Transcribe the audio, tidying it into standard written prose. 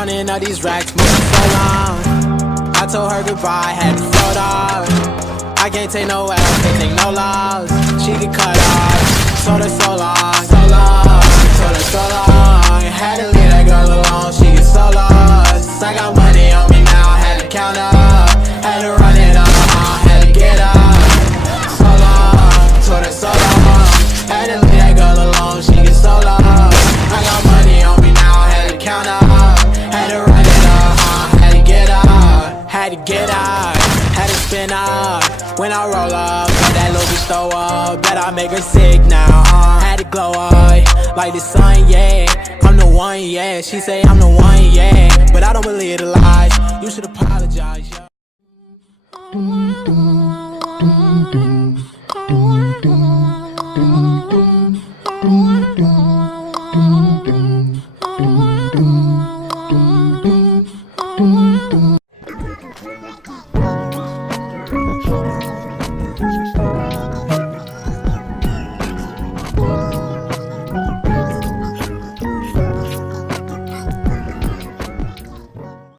Counting all these racks, moving so long. I told her goodbye, had to float off. I can't take no L, can't take no loss. She get cut off, told her so long, so long, told her so long. Had to leave that girl alone, she get so lost. I got money on me now, had to count up, had to run it up, had to get up. So long, told her so long. Had to leave that girl alone, she get so lost. I got money on me now, had to count up. Had to run it up, had to get up, had to get up, had to spin up. When I roll up, let that little bitch throw up. Bet I make her sick now, had to glow up like the sun, yeah. I'm the one, yeah. She say I'm the one, yeah. But I don't believe the lies. You should apologize, yeah.